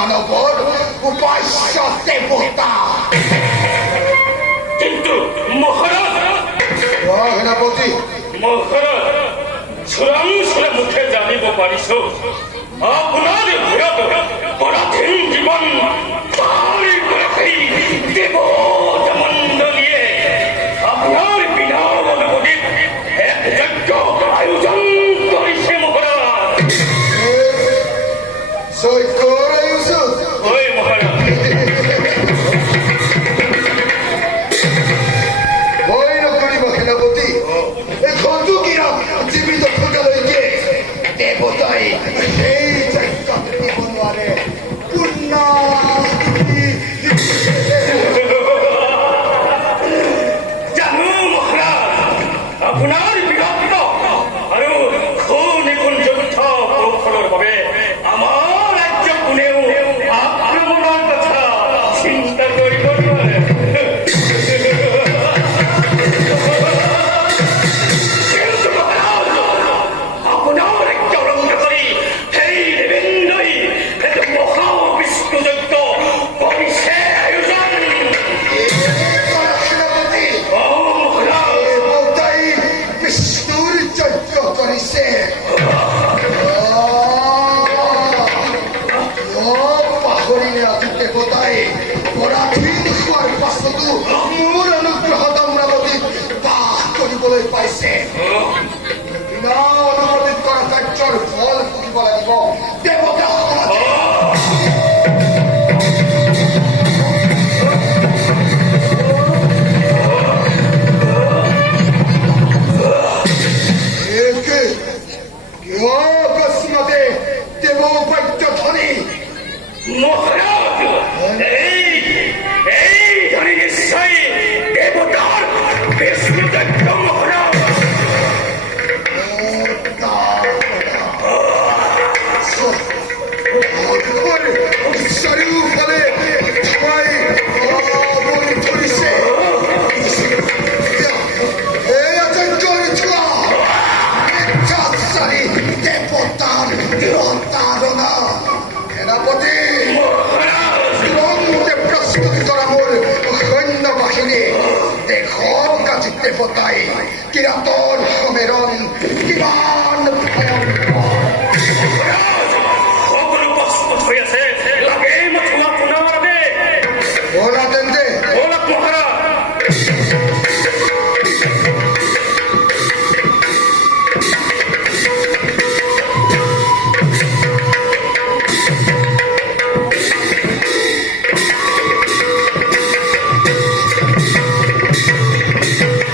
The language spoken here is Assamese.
মানৱৰ উপাস্য দেৱতা। কিন্তু মহাৰাজ সেনাপতি মহাৰাজ চোৰাংচোৰা মুখে জানিব পাৰিছো আপোনাৰ ভয়ত পৰাধীন জীৱন পাৰি কৰি দেৱতা মণ্ডলীয়ে আপোনাৰ বিনা অনুমতিত এক যজ্ঞ আয়োজন কৰিছে মহাৰাজ। যজ্ঞৰ আয়োজন? হয় মহাৰাজ। ভয় নকৰিব সেনাপতি, এই ঘৰটোকিৰাম জীৱিত থকালৈকে দেৱতাই সেই যজ্ঞত দিব নোৱাৰে। জানো মহাৰাজ আপোনাৰ বিৰক্ত আৰু নিপুণ যুদ্ধ কৌশলৰ বাবে আমাৰ ৰাজ্য কোনেও আক্ৰমণৰ কথা চিন্তা কৰিব নোৱাৰে। কিন্তু মহাৰাজ আপোনাৰ ৰাজ্য ৰক্ষা কৰি সেই দেৱেন্দ্ৰই এক মহাবিষ্ণু যজ্ঞ কৰিছে আয়োজন। সেনাপতি মহাৰাজ দেৱতাই বিষ্ণুৰ যজ্ঞ কৰিছে। পাহৰিলে আজি দেৱতাই পৰাধীন হোৱাৰ পাছতো মোৰ অনুগ্ৰহত অমৰাৱতীত বাস কৰিবলৈ পাইছে। বিনা অনুমতিত কৰা কাৰ্যৰ ফল ভুগিব লাগিব দেৱতা সমাজে। একে কিয় অকস্মাতে দেৱোপাধ্য ধ্বনি? মহাৰাজ এই ধনী নিশ্চয় দেবতাৰ বিষ্ণু যজ্ঞ মহাৰাজ। চাৰিওফালে ঠাই আৱৰি ধৰিছে। এই আচাৰ্যৰ চোৱা মিথ্যাচাৰী দেৱতাৰ প্ৰতাৰণা। সেনাপতি তুৰন্তে প্ৰস্তুতি কৰা মোৰ সৈন্য বাহিনী দেখক আজি দেৱতাই কিৰাতৰ সমেৰণ কিমান ভয়ংকৰ।